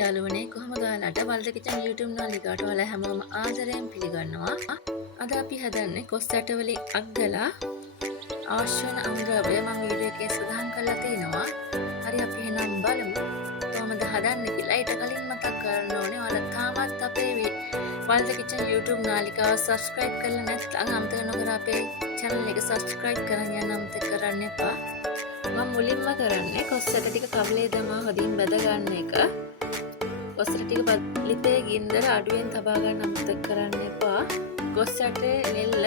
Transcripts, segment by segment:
යාළුවනේ කොහොමද ඔයාලට වලට කිචන් YouTube නාලිකාවට ඔයාලා හැමෝම ආදරයෙන් පිළිගන්නවා. අද අපි හදන්නේ කොස් ඇට වලින් අග්ගලා අවශ්‍ය වෙන අංගවය මම වීඩියෝ එකේ සඳහන් කරලා තිනවා. හරි අපි එහෙනම් බලමු කොහොමද හදන්නේ කියලා. ඊට කලින් මතක් කරන්න ඕනේ ඔයාලා තාමත් අපේ වලට කිචන් YouTube නාලිකාව subscribe කරලා නැත්නම් අමතක නොකර අපේ channel එක subscribe කරන් යන්න අමතක කරන්න එපා. මම මුලින්ම කරන්නේ කොස් ඇට ටික කබලේ දමා හොදින් බැද ගන්න එක. කොස් ඇට ටික ලිපේ ගින්දර අඩුවෙන් තබා ගන්න අමතක කරන්න එපා. කොස් ඇටේ නෙල්ල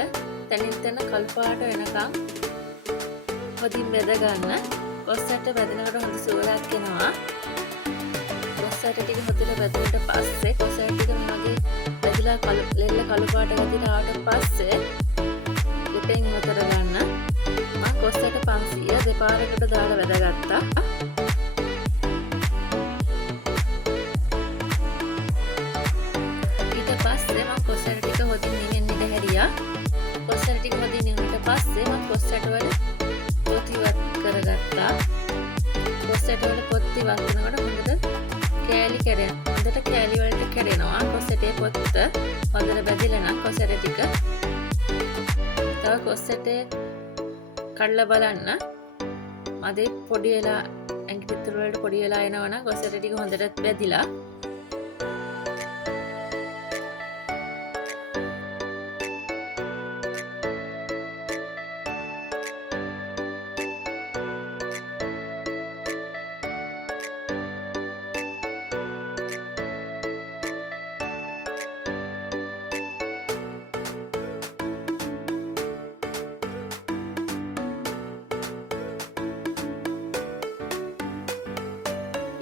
තනින් තන කළු පාට වෙනකම් හොදින් බැද ගන්න. කොස් ඇට බැදෙනකොට හොඳ සුවඳක් එනවා. කොස් ඇට ටික හොදට බැදුවට පස්සේ කොස් ඇට ටික මේ වගේ බැදලා නෙල්ල කළු පාට ගතියට ආවට පස්සේ ලිපෙන් ඉවතර ගන්න. මම කොස් ඇට 500 දෙපාරකට දාලා වැදගත්තා. ඊට පස්සේ මම කොස් ඇට ටික හොදින් නිවෙන්න ඉඩ හැරියා. කොස් ඇට ටික හොදින් නිවුණට පස්සේ මම කොස් ඇට වල පොත් ඉවත් කරගත්තා. කොස් ඇට වල පොත් ඉවත් කරනකොට හොඳට කෑලි කැඩෙනවා. හොඳට කෑලි වලට කැඩෙනවා. කොස් ඇටේ පොත්ත හොඳට බැදිලා නම් කොස් ඇට ටික තව කොස් ඇටේ කඩලා බලන්න. මදේ පොඩි වෙලා ඇඟි පිටුර වලට පොඩි වෙලා එනවනම් කොස් ඇට ටික හොඳට බැදිලා.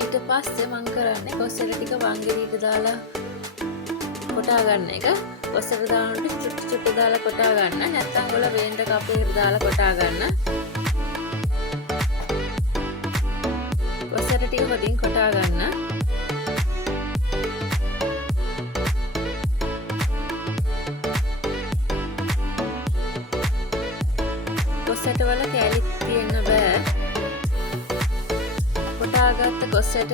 ඊට පස්සේ මම කරන්නේ කොස් ඇට ටික වංගෙඩියට දාලා කොටා ගන්න එක. කොස් ඇට දානකොට චුට්ටු චුට්ටු දාලා කොටා ගන්න. නැත්නම් ඔයාලා වේන්ඩ කපේට දාලා කොටා ගන්න. කොස් ඇට ටික හොදින් කොටා ගන්න. කොස් ඇට වල කැලි තියෙන්න බෑ. කොටාගත්ත කොස් ඇට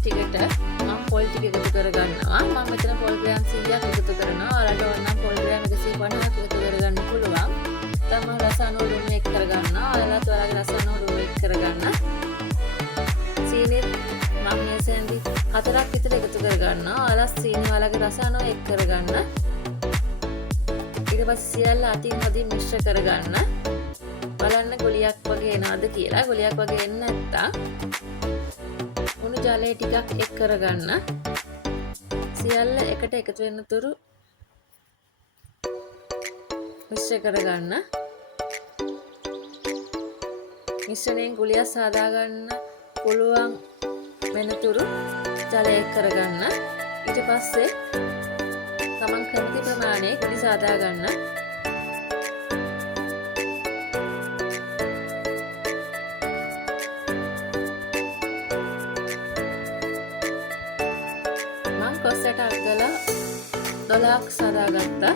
ටිකට මම පොල් ටික එකතු කරගන්නවා. මම මෙතන පොල් ග්‍රෑම් 100ක් එකතු කරනවා. ඔයාලට ඕන නම් පොල් ග්‍රෑම් 150ක් එකතු කරගන්න පුළුවන්. තම රස අණු ලුණු එක් කරගන්නවා. ඔයාලත් ඔයාලගේ රස අණු ලුණු එක් කරගන්න. සීනි මම මේ සැන්දි 4ක් විතර එකතු කරගන්නවා. ඔයාලත් සීනි ඔයාලගේ රස අණු එක් කරගන්න. ඊට පස්සේ සියල්ල අතින් හොදින් මිශ්‍ර කරගන්න. බලන්න ගොලියක් වගේ එනවද කියලා. ගොලියක් වගේ එන්නේ නැත්තම් උණු ජලය ටිකක් එක් කරගන්න. සියල්ල එකට එකතු වෙන තුරු මිශ්‍ර කරගන්න. මිශ්‍රණයෙන් ගුලියක් සාදා ගන්න පුළුවන් වෙන තුරු ජලය එක් කරගන්න. ඊට පස්සේ තමන් කැමති ප්‍රමාණයේ ගුලි සාදා ගන්න. කොස් ඇට අග්ගලා 12ක් සාදාගත්තා.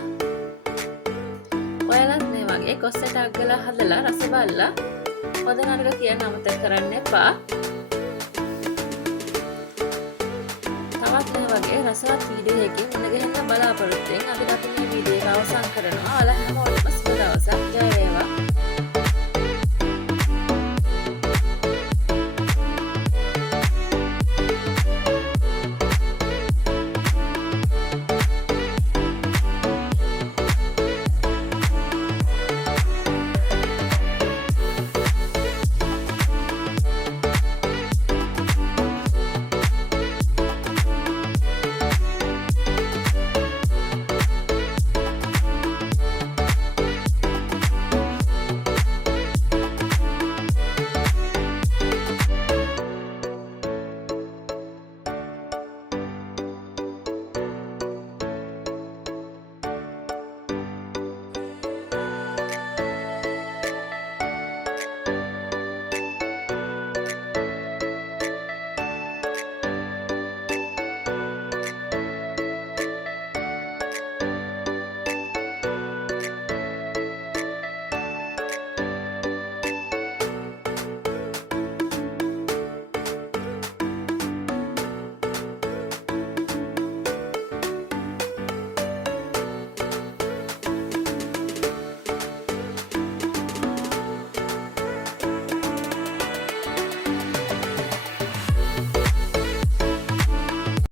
ඔයාලත් මේ වගේ කොස් ඇට අග්ගලා හදලා රස බලලා හොඳ නරක කියන්න අමතක කරන්න එපා. තවත් මේ වගේ රසවත් වීඩියෝ එකකින් මුණ ගැහෙන්න බලාපොරොත්තු වෙන්න. අද අපි මේ වීඩියෝ එක අවසන් කරනවා. ඔයාලා හැමෝටම සුබ දවසක්. ජය වේවා.